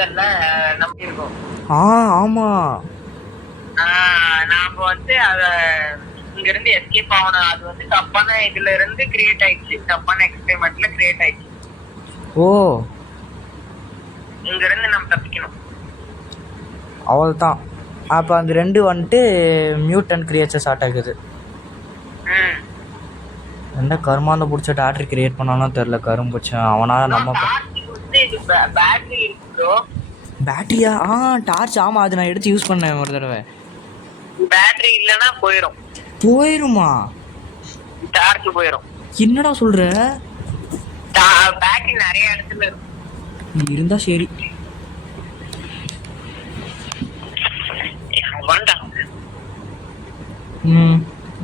இருந்தல்ல நம்பி இருக்கோம். ஆமா நாம வந்து அத இங்க இருந்து எஸ்கேப் ஆகணும். அது வந்து தப்பான இதுல இருந்து கிரியேட் ஆயிடுச்சு, தப்பான எக்ஸ்பெரிமெண்ட்ல கிரியேட் ஆயிடுச்சு. ஓ இங்க இருந்து நம்ம தப்பிக்கணும். அவ்வளோதான். அப்போ அந்த 2 வந்துட்டு மியூட்டன் கிரியேச்சர்ஸ் ஆட்டாக்குது. எந்த கருமாந்த பிடிச்ச டாக்டர் கிரியேட் பண்ணாலும் தெரியல. கரும்புச்சேன் அவனால நம்ம பேட்டரி இருக்குதோ. பேட்டரியா? டார்ச். ஆமா, அது நான் எடுத்து யூஸ் பண்ணேன் ஒரு தடவை. பேட்டரி இல்லைன்னா போயிடும். போயிருமா? டார்ச் போயிடும். என்னடா சொல்ற? பேட்டரி நிறைய இடத்துல இருக்கும். இருந்தா சரி.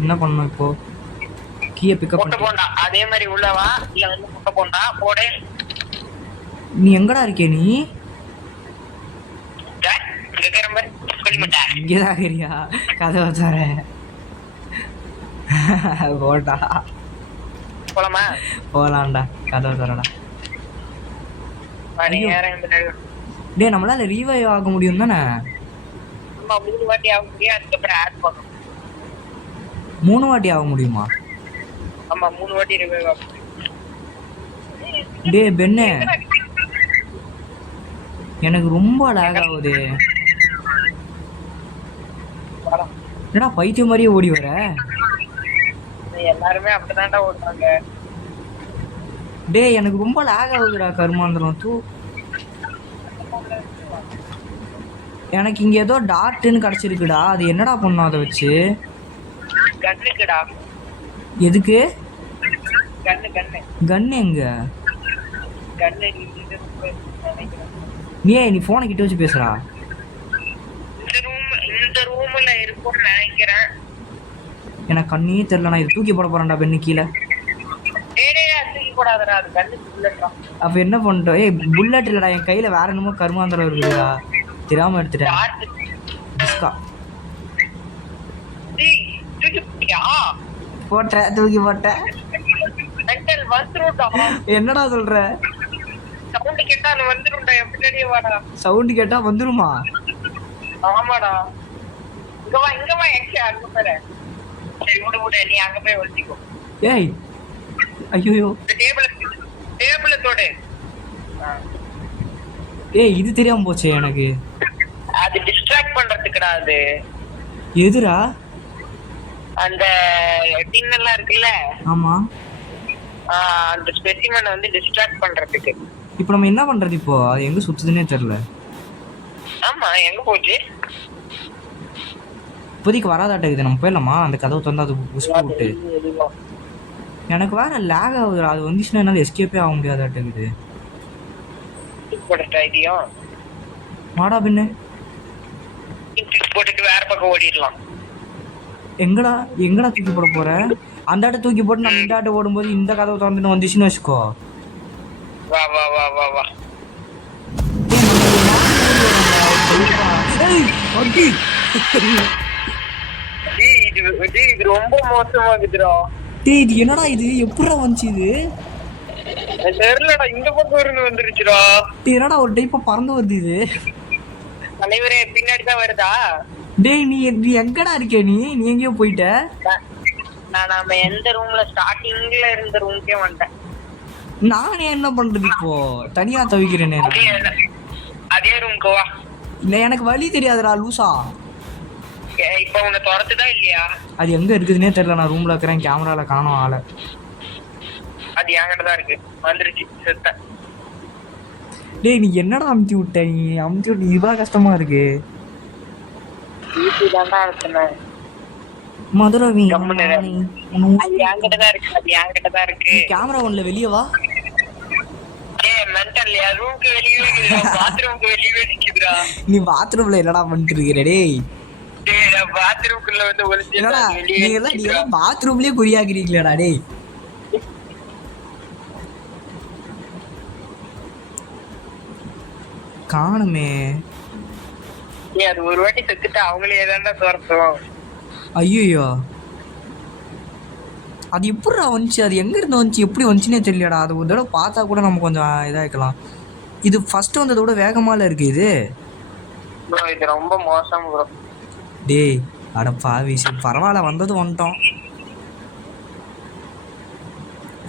என்ன பண்ணணும் இப்போ? கீயை பிக்கப் பண்ண போண்டா அதே மாதிரி உள்ளவா இல்ல வந்து முட்டை போண்டா போடு. நீ எங்கடா இருக்கே? நீ இங்கதான் இருக்கிறியா? கதை வச்சார போட்டா போலாமா? போலாம்டா, கதை வச்சாரடா. டே, நம்மளால ரீவைவ் ஆக முடியும் தானே? 3 வாட்டி ஆக முடியும். அதுக்கப்புறம் ஆட் பண்ணணும். 3 வாட்டி ஆக முடியுமா? ஆமா, 3 வாட்டி ரிவைவ் ஆகும். டே பெண்ணே, எனக்கு ரொம்ப லாக் ஆகுது. என்னடா பைத்தியம் மாதிரியே ஓடி வர? எல்லாருமே அப்படிதான்டா ஓடுறாங்க. டே எனக்கு ரொம்ப லாக் ஆகுதுடா கருமாந்திரம். எனக்கு இங்க ஏதோ டாட்னு கிடைச்சிருக்குடா. அது என்னடா பண்ணும் அதை வச்சு? கன்னுக்குடா. எதுக்கு? கன்னு எங்க? நீ போனை கிட்ட வச்சு பேசுறா? இந்த ரூம்ல இருக்கும்னு நினைக்கிறேன். எனக்கு கண்ணே தெரியலண்ணா. இது தூக்கி போட போறேன்டா பெண்ணு கீழே. தூக்கி போடாதடா, அது கன்னுக்கு புல்லட்ரா. அப்ப என்ன பண்ணிட்டோம்? புல்லட் இல்லடா, என் கையில வேற என்னமோ கருமாந்திரம் இருக்குதுடா. தெரியாம எடுத்துட்டேன். தூக்கி போட்டேன். என்னடா சொல்ற? சவுண்ட் கேட்டா வந்துருமா? ஆமாடா. இங்க வா அங்க பாரு. சரி விடு, நீ அங்க போய் ஒளிச்சிக்கோ. ஏய் ஐயோ, டேபிள் தொடு. ஏய் இது தெரியாம போச்சே எனக்கு. அது டிஸ்ட்ராக்ட் பண்றதுக்குடா. அது எதுடா? அந்த டின் எல்லாம் இருக்குல்ல. ஆமா, அந்த ஸ்பெசிமனை வந்து டிஸ்ட்ராக்ட் பண்றதுக்கு. இப்போ நம்ம என்ன பண்றது? இப்போ அது எங்க சுத்துதுன்னே தெரியல. ஆமா, எங்க போச்சு? இப்போதைக்கு வராதாட்டக்குது. நம்ம போயிடலாமா? அந்த கதவை திறந்து அது புஷ் போட்டு. எனக்கு வேற லேக் ஆகுதுடா. அது வந்துச்சுன்னா என்னால் எஸ்கேப்பே ஆக முடியாதாட்டக்குது. மாடா பின்ன போட்டுட்டு வேற பக்கம் ஓடிடலாம். எங்கடா தூக்கி போட போற? அந்த ஆட்டை தூக்கி போட்டு நம்ம இந்த ஆட்டை ஓடும்போது இந்த கதவை திறந்துட்டு வந்துச்சுன்னு வச்சுக்கோ. வா வா வா வா வா. இது ரொம்ப மோசமாகுதுடா. டேய் இது என்னடா? இது எப்படிடா வந்துச்சு? இது தெரியலடா. இந்த பக்கம் இருந்து வந்துருச்சுடா. என்னடா ஒரு டைப்பா பறந்து வருது இது? தலைவரே பின்னாடி தான் வருதா? டேய் நீ எங்கடா இருக்கே? நீ எங்கேயோ போயிட்ட? நாம எந்த ரூம்ல ஸ்டார்டிங்ல இருந்த ரூம்க்கே வந்துட்டேன். நானே என்ன பண்றது இப்போ? தனியா தவிக்கிறேனே. அதே ரூம்க்கு வா. எனக்கு வழி தெரியாதுடா லூசா. இப்ப உன்னை துரத்துதா இல்லையா? அது எங்க இருக்குதுன்னே தெரியல. நான் ரூம்ல இருக்கிறேன், கேமரால காணோம் ஆளை. அது என்கிட்ட தான் இருக்கு. வந்துருச்சு, செத்தேன். டேய் நீ என்னடா அமுத்தி விட்ட? நீ அமுத்தி விட்டு இவ்வளவு கஷ்டமா இருக்கு. மதுரவி கேமரா ஒன்ல வெளியே வா. நீ பாத்ரூம்ல என்னடா பண்ணிட்டு இருக்கிற? டேய் பாத்ரூம்லயே குறியாகிறீங்களா? டேய் காணுமே. அது ஒரு வாட்டி செத்துட்டு அவங்களே ஏதாண்டா துரத்துவோம். ஐயோ, அது எப்படிடா வந்துச்சு? அது எங்க இருந்து வந்துச்சு, எப்படி வந்துச்சுன்னே தெரியலடா. அது ஒரு தடவை பார்த்தா கூட நம்ம கொஞ்சம் இதாக்கலாம். இது ஃபர்ஸ்ட் வந்ததோட வேகமால இருக்கு இது. ப்ரோ இது ரொம்ப மோசம் ப்ரோ. டேய் அட பாவி, சரி பரவாயில்ல, வந்தது வந்துட்டோம்.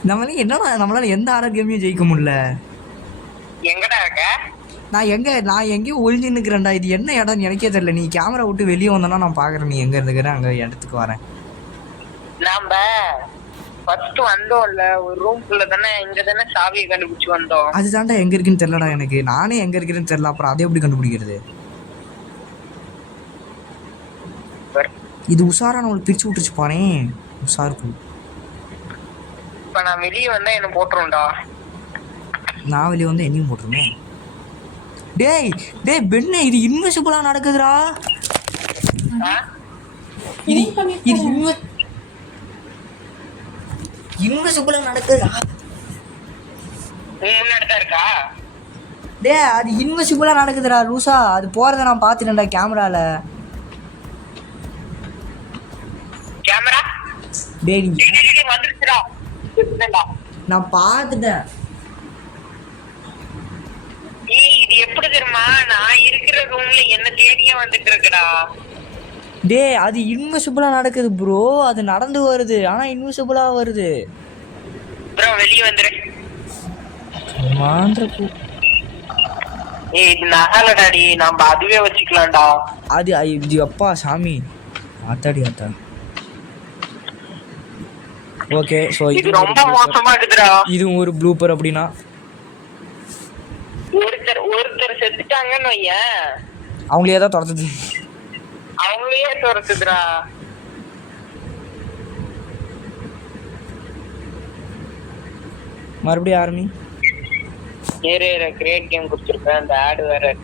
நம்மளால எந்த ஆர்ஆர் கேமையும் ஜெயிக்க முடியல. எங்கடா இருக்க? நான் எங்கேயும் ஒளிஞ்சு நிற்கிறேன்டா. இது என்ன இடம் எனக்கே தெரியல. நீ கேமரா விட்டு வெளியே வந்தோன்னா நான் பார்க்குறேன் நீ எங்கே இருந்துக்கிற. அங்கே இடத்துக்கு வரேன். நாம ஃபர்ஸ்ட் வந்தோம்ல ஒரு ரூம்குள்ள தானே, இங்க தானே சாவியை கண்டுபிடிச்சு வந்தோம். அதுதான்டா எங்கே இருக்குன்னு தெரியலடா எனக்கு. நானே எங்கே இருக்கிறேன்னு தெரியல. அப்புறம் அதை எப்படி கண்டுபிடிக்கிறது? இது உஷாரா நம்மளுக்கு பிரிச்சு விட்டுருச்சு பானே. உஷாருக்கு இப்ப நான் வெளியே வந்தா என்ன போட்டுருண்டா? நான் வெளியே வந்து என்னையும் போட்டுருமே. டேய் டேய் பெண்ணே, இது இன்விசிபிளா நடக்குதுடா. இது இன்விசிபிளா நடக்குதுடா. முன்னாடி தான் இருக்கா? டேய் அது இன்விசிபிளா நடக்குதுடா லூசா. அது போறத நான் பாத்துட்டேன்டா கேமரால. கேமரா டேய் நீ வந்துருச்சுடா. நான் பாத்துட்டேன். இது எப்படி தெரியுமா, நான் இருக்கிற ரூம்ல என்ன தேடியே வந்துட்டு இருக்குடா. டேய் அது இன்விசிபிளா நடக்குது ப்ரோ. அது நடந்து வருது ஆனா இன்விசிபிளா வருது. ப்ரோ வெளிய வந்துரு. இது நகலடாடி, நம்ம அதுவே வச்சுக்கலாம்டா. அது அப்பா சாமி ஆத்தாடி ஆத்தா. ஓகே சோ இது ரொம்ப மோசமா இருக்குடா. இது ஒரு ப்ளூப்பர். அப்படினா ஒருத்தர் செத்துட்டாங்கன்னு வையேன், அவங்களே தான் துரத்துது. அவங்களே துரத்துதுடா. மறுபடியும் ஆர்மி கிரேட் கேம் கொடுத்துருக்கேன். அந்த ஆடு வேற.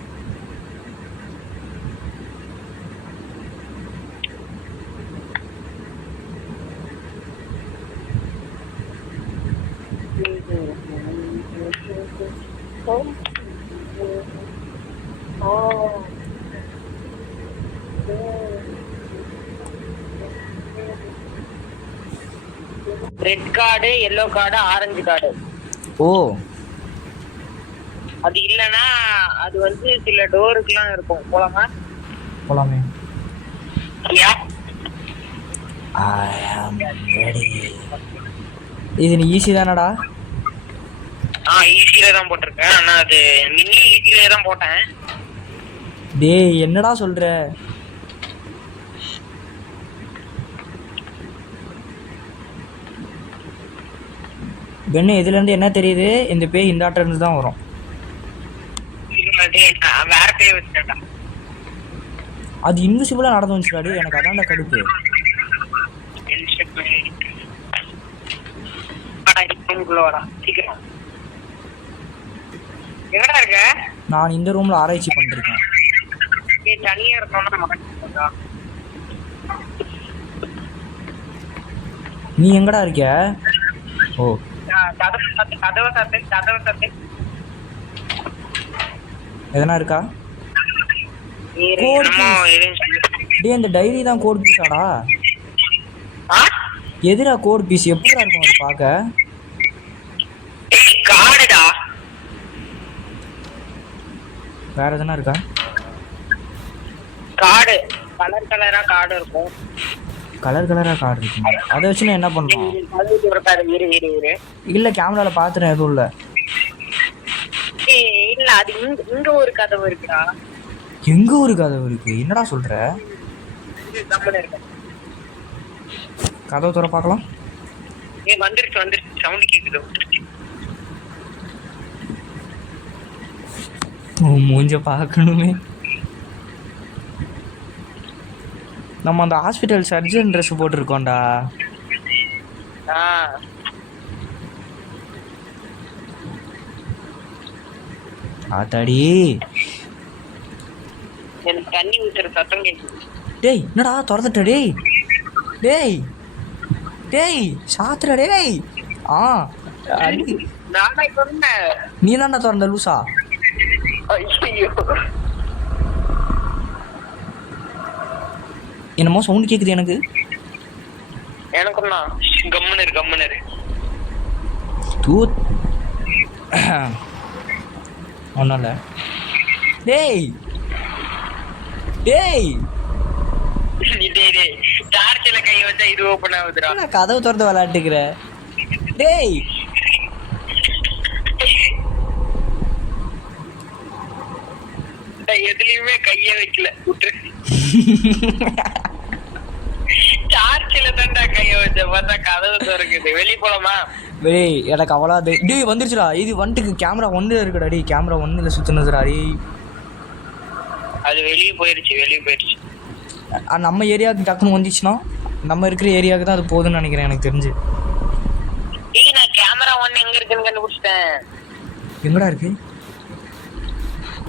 Red card, yellow card, orange card. ஓ அது இல்லனா அது வந்து சில டோருக்குலாம் இருக்கும். போலாமே. Yeah I am ready. இது நீ ஈஸி தானடா? ஈஸியில தான் போட்டிருக்கேன். ஆனா அது மினி ஈஸியில தான் போட்டேன். டேய் என்னடா சொல்ற? பெண்ணு இதுல இருந்து என்ன தெரியுது? இந்த பேய் இந்த ஆட்டம் இருந்து தான் வரும். வேற பேய் வச்சுட்டா. அது இன்விசிபிளா நடந்து வந்துச்சுடா. எனக்கு அதான்டா கடுப்பு. எங்கடா இருக்க? நான் இந்த ரூம்ல ஆராய்ச்சி பண்ணிருக்கேன். தனியா இருக்கோம்னா நீ எங்கடா இருக்க? ஓ கதவை தட்டு. எதனா இருக்கா? டேய் இந்த டைரி தான் கோட் பீஸாடா. எதுடா கோட் பீஸ்? எப்படிடா இருக்கும் அது பார்க்க? கார்டுடா. வேற எதனா இருக்கா? கார்டு கலரா கார்டு இருக்கும். கலரா கார்டு இருக்கு. அதை வச்சு நான் என்ன பண்றோம்? இல்ல கேமரால பாத்துறேன் எதுவும் இல்ல. இல்ல அது இங்க ஒரு கதவு இருக்குடா. எங்க ஒரு கதவு இருக்கு? என்னடா சொல்ற? கதவு திற பார்க்கலாம். வந்துருச்சு சவுண்ட் கேக்குது. மூஞ்ச பார்க்கணுமே. நம்ம அந்த ஹாஸ்பிட்டல் சர்ஜன் ட்ரெஸ் போட்டிருக்கோம்டா. ஆத்தாடி எனக்கு தண்ணி ஊத்துற சத்தம் கேக்குது. டேய் என்னடா திறந்துட்ட? டேய் சாத்துற. டேய் நீ தான்டா திறந்த லூசா. என்னமோ சவுண்ட் கேக்குது எனக்கு. ஒன்றும் இல்லை. டேய் டேய் டார்ச்ல கை வச்சா இது ஓபன் ஆகுதுடா. நான் கதவு திறந்து விளையாட்டுக்கிறேன். டேய் எதுலயுமே கைய வைக்கல. டார்ச்ல தான்டா கைய வச்ச, பார்த்தா கதவு திறக்குது. வெளிய போலாமா? டேய் எனக்கு அவ்வளோ டேய் வந்துருச்சுடா. இது வந்துட்டு கேமரா 1 இருக்குடா. டேய் கேமரா 1 சுற்றுனதுடா. டேய் அது வெளியே போயிருச்சு. நம்ம ஏரியாவுக்கு டக்குன்னு வந்துச்சுன்னா நம்ம இருக்கிற ஏரியாவுக்கு தான் அது போகுதுன்னு நினைக்கிறேன் எனக்கு தெரிஞ்சு. நான் கேமரா 1 எங்க இருக்குன்னு கண்டுபிடிச்சிட்டேன். எங்கடா இருக்கு?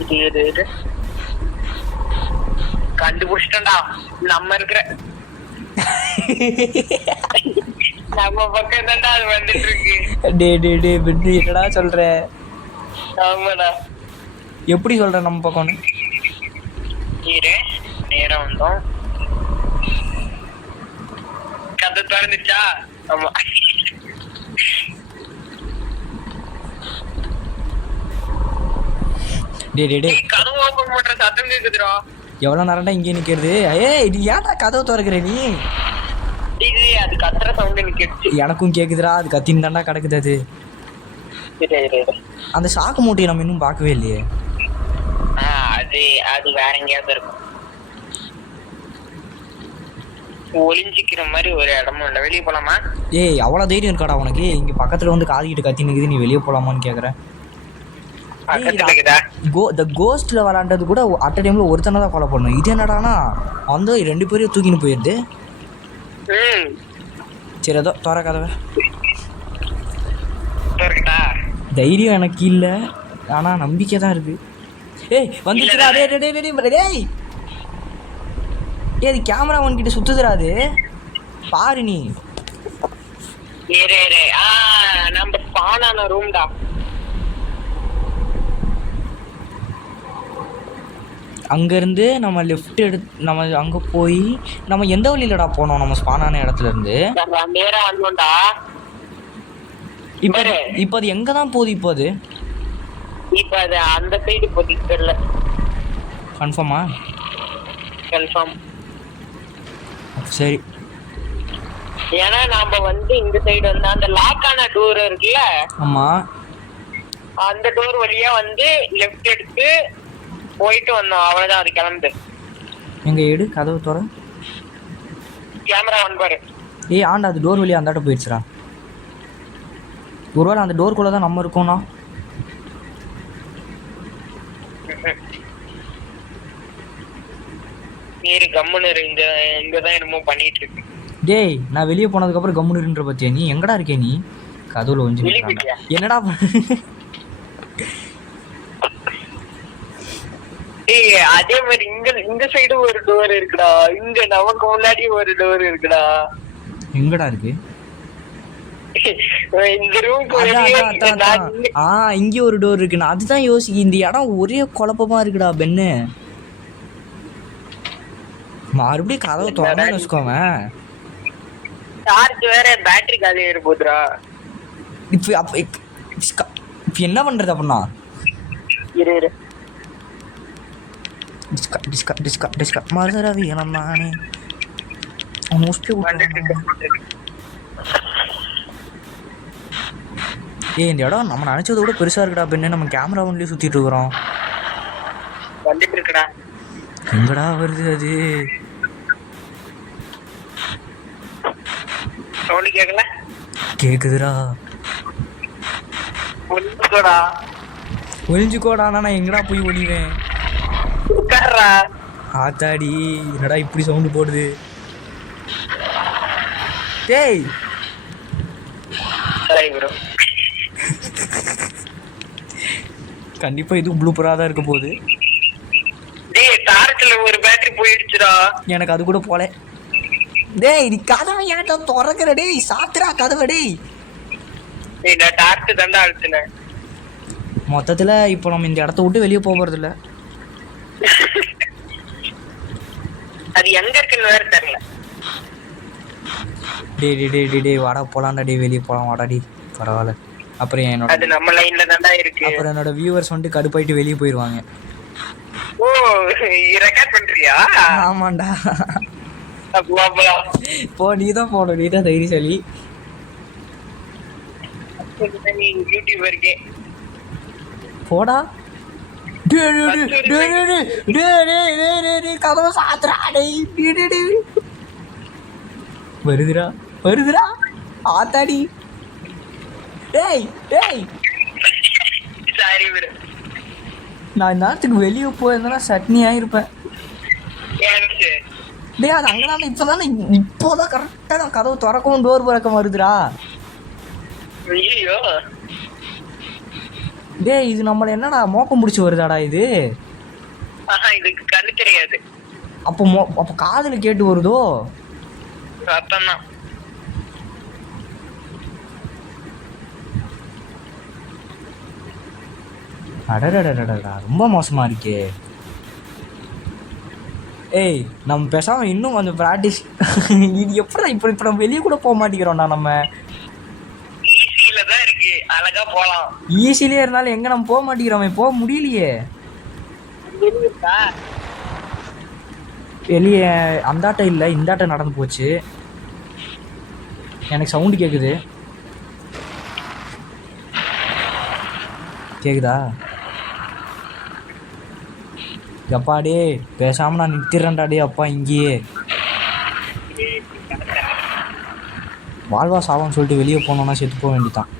இது கண்டுபிடிச்சிட்டேன்டா. நம்ம இருக்கிற நம்ம பக்கம் தான்டா அது வந்துட்டு இருக்கு. டே பிட்டு என்னடா சொல்ற? ஆமாடா. எப்படி சொல்ற நம்ம பக்கம்னு? நேரம் வந்தோம். கதை திறந்துச்சா? ஆமா. டே கதவு ஓபன் பண்ற சத்தம் கேக்குதுடா. எவ்வளவு நேரம்டா இங்கே நிக்கிறது? ஏய் இது ஏன்டா கதவு திறக்கிற நீ? அது கத்துற சவுண்ட் எனக்கு கேட்டுச்சு. எனக்கும் கேக்குதுடா. அது கத்தின்னு தான்டா கிடக்குது. அது அந்த சாக்கு மூட்டையை நம்ம இன்னும் பார்க்கவே இல்லையே. அது வேற எங்கேயாவது இருக்கும். ஒளிஞ்சிக்கிற மாதிரி ஒரு இடமும் இல்லை. வெளியே போலாமா? ஏய் அவ்வளோ தைரியம் இருக்காடா உனக்கு? இங்கே பக்கத்தில் வந்து காதுகிட்டு கத்தி நிற்குது, நீ வெளியே போகலாமான்னு கேட்குறேன். கோஸ்ட்டில் விளாண்டது கூட அட் டைமில் ஒருத்தனை தான் ஃபாலோ பண்ணணும். இது என்னடானா வந்து 2 பேரையும் தூக்கின்னு போயிடுது. சரி ஏதோ தோற கதவை. தைரியம் எனக்கு இல்லை, ஆனால் நம்பிக்கை தான் இருக்குது. ஏய் வந்துச்சுடா. டேய் ஏது கேமரா 1 கிட்ட சுத்துதுராது பாரு நீ. நம்ம ஸ்பானான ரூம்டா. அங்கேருந்து நம்ம லெஃப்ட் எடுத்து நம்ம அங்கே போய் நம்ம எந்த வழியிலடா போனோம்? நம்ம ஸ்பானான இடத்துல இருந்து நேரா வந்தோம்டா. இப்போ அது எங்கே தான் போகுது? இப்போ அது அந்த சைடு போதிக்கு தெரியல. கன்ஃபார்மா? கன்ஃபார்ம். சரி. ஏன்னா நாம வந்து இந்த சைடு வந்து அந்த லாக்கான டோர் இருக்குல்ல, ஆமா, அந்த டோர் வழியா வந்து லெஃப்ட் எடுத்து போயிட்டு வந்தோம். அவ்வளவுதான், அது கிளம்புது. எங்க எடு கதவு தோற. கேமரா 1 பாரு. ஏய் ஆண்டா, அது டோர் வழியா அந்தாட்ட போயிடுச்சுடா. ஒருவேளை அந்த டோருக்குள்ள தான் நம்ம இருக்கோம்னா? நீரு கம்முன்னு இங்கதான் என்னமோ பண்ணிட்டு இருக்கு. டேய் நான் வெளியே போனதுக்கு அப்புறம் கம்முன்னு இருன்ற பத்தியா? நீ எங்கடா இருக்கே? நீ கதவுல வந்து என்னடா? ஏய் அதே மாதிரி இந்த சைடு ஒரு டோர் இருக்குடா. இங்க நமக்கு முன்னாடி ஒரு டோர் இருக்குடா. எங்கடா இருக்கு? இந்த ரூம்க்கு இங்க ஒரு டோர் இருக்கு. நான் அதுதான் யோசிக்க, இந்த இடம் ஒரே குழப்பமா இருக்குடா பென்னு. மறுபடியும் கதவை திறந்து வச்சுக்கோங்க. சார்ஜ் வேற, பேட்டரி காலி ஆயிர போதுடா. இப்ப என்ன பண்றது அப்படின்னா? இரு மருதரவி நானே இந்த இடம் நம்ம நினைச்சதை விட பெருசா இருக்குடா பெண்ணு. நம்ம கேமரா ஒன்லயே சுத்திட்டு இருக்கிறோம். வந்துட்டு இருக்குடா. எங்கடா வருது அது? சவுண்ட் கேக்கல? கேக்குதுடா. ஒளிஞ்சுக்கோடா. நான் எங்கடா போய் ஒளிவேன்? ஆத்தாடி, என்னடா இப்படி சவுண்டு போடுது? டேய் கண்டிப்பா இது ப்ளூப்பரா தான் இருக்க போகுது. ஒரு பேட்டரி போயிடுச்சுடா. எனக்கு அது கூட போல. டேய் நீ கதவை ஏன்டா திறக்கிற? டேய் சாத்துறா கதவை. டேய் நான் டார்ச் தான்டா அழுத்தினேன். மொத்தத்துல இப்போ நம்ம இந்த இடத்த விட்டு வெளியே போறது இல்ல. அது எங்க இருக்குன்னு வேற தெரியல. டேய் வாடா போலாம்டா. டேய் வெளியே போலாம் வாடா. டேய் பரவாயில்ல. அப்புறம் என்னோட அது நம்ம லைன்ல தான்டா இருக்கு. அப்புறம் என்னோட வியூவர்ஸ் வந்துட்டு கடுப்பாயிட்டு வெளியே போயிடுவாங்க. ஓ ரெக்கார்ட் பண்றியா? ஆமாண்டா. அப்பா போ, நீ தான் போகணும், நீ தான் தைரியசாலி. நீ யூடியூபர்க்கே போடா. கதவை சாத்துறா. வருதுடா வருதுடா ஆத்தாடி. டேய் டேய், சாரி விடு. நான் நேரத்துக்கு வெளியே போயிருந்தேன்னா சட்னி ஆயிருப்பேன். டேய் அது அங்கதானே, இப்போதானே, இப்போதான் கரெக்டாக நான் கதவு திறக்கவும் டோர் திறக்க வருதுடா. ஐயோ டேய் இது நம்மள என்னடா மோக்கம் பிடிச்சி வருதாடா இது? இதுக்கு கண்ணு தெரியாது. அப்போ காதுல கேட்டு வருதோ? சத்தம்தான். அடடடடடா, ரொம்ப மோசமா இருக்கே. ஏய் நம்ம பேசாம இன்னும் கொஞ்சம் ப்ராக்டிஸ். இது எப்படா இப்போ இப்போ நம்ம வெளியே கூட போக மாட்டேங்கிறோம்டா. நம்ம ஈஸியில தான் இருக்கு, அழகா போலாம். ஈஸிலே இருந்தாலும் எங்க நம்ம போக மாட்டேங்கிறோமே, போக முடியலையே. வெளியே அந்தாட்டம் இல்லை, இந்தாட்டம் நடந்து போச்சு. எனக்கு சவுண்டு கேட்குது. கேக்குதா? எப்பா டே பேசாம நான் நிறுத்திடுறேன்டா டே அப்பா இங்கேயே. வாழ்வா சாவான்னு சொல்லிட்டு வெளியே போனோம்னா செத்து போக வேண்டியதான்.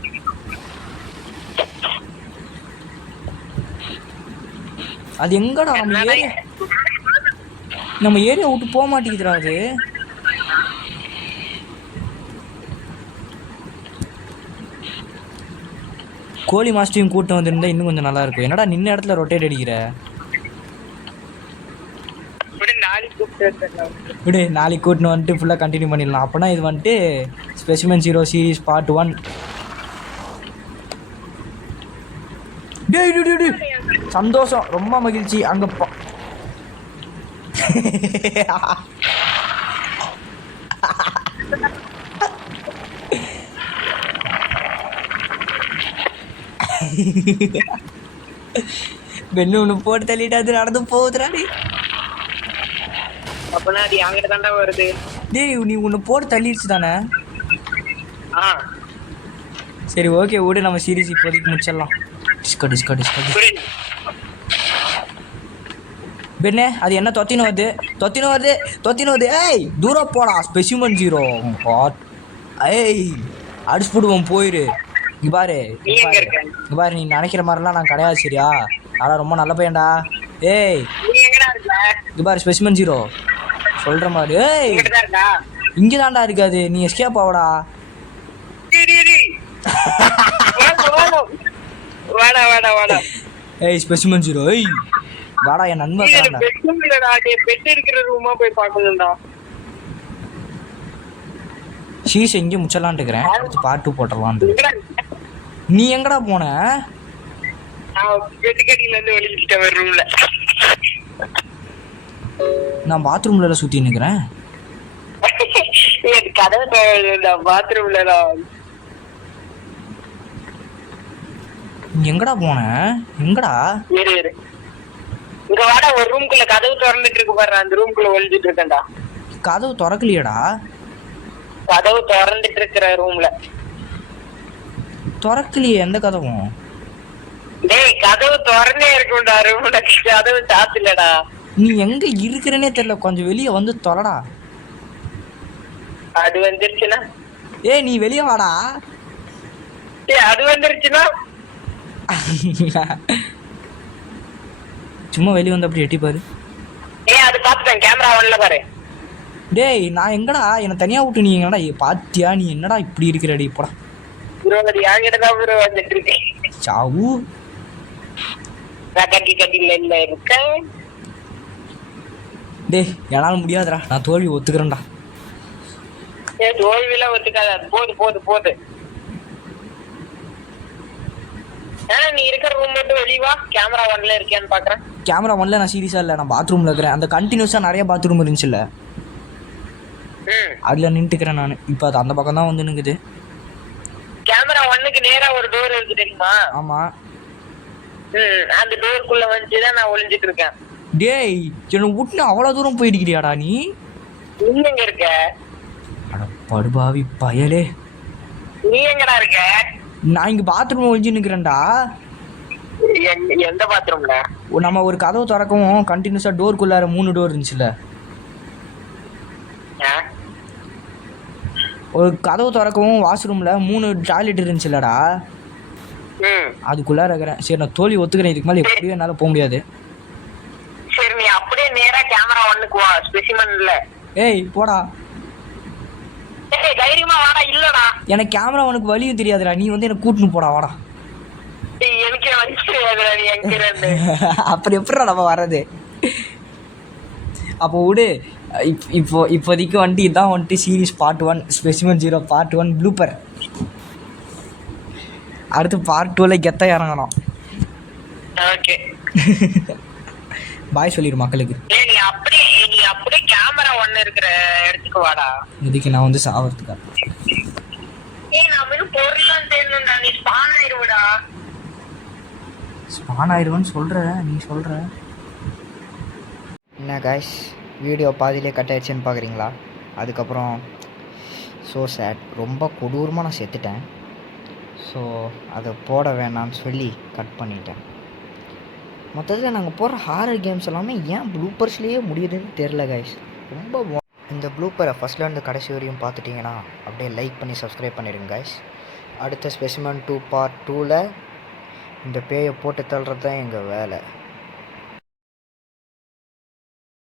அது எங்கடா நம்ம ஏரியா விட்டு போக மாட்டேங்குதுடா அது. கோழி மாஸ்டரையும் கூட்டம் வந்திருந்தா இன்னும் கொஞ்சம் நல்லா இருக்கும். என்னடா நின்ன இடத்துல ரொட்டேட் அடிக்கிற? விடு, நாளைக்கு கூட்டின்னு வந்துட்டு ஃபுல்லாக கண்டினியூ பண்ணிடலாம். அப்போனா இது வந்துட்டு ஸ்பெசிமென் 0 சீரீஸ் பார்ட் 1. டே சந்தோஷம், ரொம்ப மகிழ்ச்சி. அங்கே பெண்ணு ஒன்று போட்டு தள்ளிட்டு அது நடந்து போகுதுராடி. அப்பனா அது என்கிட்ட தாண்டா வருது. டேய் நீ ஒன்று போட்டு தள்ளிடுச்சு தானே? சரி ஓகே விடு, நம்ம சீரீஸ் இப்போதைக்கு முடிச்சிடலாம். டிஸ்கோ டிஸ்கோ டிஸ்கோ பெண்ணே அது என்ன தொத்தின்னு வருது. ஏய் தூரம் போடா ஸ்பெசிமன் 0. ஏய் அடிச்சு போடுவோம், போயிரு. இங்க பாரு நீ நினைக்கிற மாதிரிலாம் நான் கிடையாது சரியா? ஆனால் ரொம்ப நல்ல பையன்டா. ஏய் இங்க பாரு ஸ்பெசிமன் 0 சொல்ற மாதிரி. ஏய் இங்கே தான்டா இருக்காது, நீ எஸ்கேப் ஆவடா. ஏய் ஸ்பெசிமன் 0 ஏய் வாடா, என் நண்பன் சீஸ் எங்கேயும் முச்சலான்ட்டு இருக்கிறேன். அடுத்து பார்ட் 2 போட்டுடலாம். நீ எங்கடா போன? நான் பாத்ரூம்ல சுத்தி நிக்கிறேன். நீ எங்கடா போன? எங்கடா? இங்க வாடா, ஒரு ரூம்குள்ள கதவு திறந்துட்டு இருக்கு பாரு, அந்த ரூம்குள்ள ஒளிஞ்சிட்டு இருக்கேன்டா. கதவு திறக்கலையடா? கதவு திறந்துட்டு இருக்கிற ரூம்ல திறக்கலையே எந்த கதவும்? டேய் கதவு திறந்தே இருக்கும்டா ரூம்ல, கதவு சாத்தலடா. நீ எங்க இருக்கிறனே தெரியல, கொஞ்சம் வெளியே வந்து தொலைடா. அது வந்துருச்சுனா? ஏய் நீ வெளியே வாடா. டேய் அது வந்துருச்சுனா? சும்மா வெளியே வந்து அப்படி எட்டி பாரு. ஏய் அது பாத்துட்டேன், கேமரா ஆன்ல பாரு. டேய் நான் எங்கடா, என்ன தனியா விட்டு நீ எங்கடா பாத்தியா? நீ என்னடா இப்படி இருக்கிறடி? போடா ப்ரோ, அது யாங்கிட்ட தான் ப்ரோ வந்துட்டு இருக்கு. சாவு கட்டில இல்ல இருக்க. டேய் என்னால முடியாதுடா, நான் தோல்வி ஒத்துக்கிறேன்டா. ஏய் தோல்வில ஒத்துக்காத, போது நீ இருக்கிற ரூம் மட்டும் வெளிய வா. கேமரா ஒன்ல இருக்கியான்னு பாக்குறேன். கேமரா ஒன்ல நான் சீரியஸா இல்ல, நான் பாத்ரூம்ல இருக்கிறேன். அந்த கண்டினியூஸா நிறைய பாத்ரூம் இருந்துச்சுல்ல, அதுல நின்றுக்கிறேன் நான். இப்போ அது அந்த பக்கம் தான் வந்து நிக்குது. கேமரா ஒன்னுக்கு நேரா ஒரு டோர் இருக்கு தெரியுமா? ஆமா. அந்த டோருக்குள்ள வந்துதான் நான் ஒளிஞ்சிட்டு இருக்கேன். டேய் என்ன விட்டு அவ்வளவு தூரம் போயிடுக்கிறியாடா நீ? நீ எங்க இருக்க? அட படுபாவி பயலே. நீ எங்கடா இருக்க? நான் இங்க பாத்ரூம் ஒளிஞ்சு நிக்கிறேன்டா. எந்த பாத்ரூம்ல? நம்ம ஒரு கதவு திறக்கவும் கண்டினியூஸா டோருக்குள்ளார 3 டோர் இருந்துச்சுல. ஒரு கதவு திறக்கவும் வாஷ்ரூம்ல 3 டாய்லெட் இருந்துச்சுலடா. அதுக்குள்ளார இருக்கிறேன். சரி நான் தோல்வி ஒத்துக்கிறேன். இதுக்கு மேல எப்படியும் என்னால போக முடியாது. சரி நீ அப்படியே நேரா கேமரா 1க்கு வா. ஸ்பெசிமென்ல. ஏய் போடா. ஏய் தைரியமா வாடா. இல்லடா எனக்கு கேமரா 1க்கு வழியும் தெரியாதுடா. நீ வந்து என்ன கூட்டின்னு போடா வாடா. எனக்கு வழி தெரியாதுடா. நீ எங்க இருந்து? அப்புறம் எப்படிடா நம்ம வர்றது? அப்போ விடு. இப்போதைக்கு வந்துட்டு இதான் வந்துட்டு series part 1 specimen 0 part 1 blooper. அடுத்து பார்ட் 2ல கெத்த இறங்கணும். ஓகே பாய் சொல்லிடு மக்களுக்கு. நீ அப்படியே கேமரா 1 இருக்கிற இடத்துக்கு வாடா. இதுக்கு நான் வந்து சாவறதுக்கா? ஏய் நான் வந்து பொருள்லாம் தேடணும்டா. நீ ஸ்பான் ஆயிடுவடா. ஸ்பான் ஆயிடுவேன்னு சொல்கிற நீ சொல்கிற. என்ன காய்ஸ் வீடியோ பாதியிலே கட் ஆயிடுச்சுன்னு பார்க்குறீங்களா? அதுக்கப்புறம் ஸோ சேட், ரொம்ப கொடூரமாக நான் செத்துட்டேன். ஸோ அதை போட வேணான்னு சொல்லி கட் பண்ணிட்டேன். மொத்தத்தில் நாங்கள் போடுற ஹாரர் கேம்ஸ் எல்லாமே ஏன் ப்ளூப்பர்ஸ்லேயே முடியுதுன்னு தெரில காய்ஸ். ரொம்ப இந்த ப்ளூப்பரை ஃபஸ்ட்லேருந்து கடைசி வரையும் பார்த்துட்டிங்கன்னா அப்படியே லைக் பண்ணி சப்ஸ்கிரைப் பண்ணிடுங்க காய்ஸ். அடுத்த ஸ்பெசிமன் 2 பார்ட் 2ல் இந்த பேயை போட்டு தள்ளுறது தான் எங்கள் வேலை.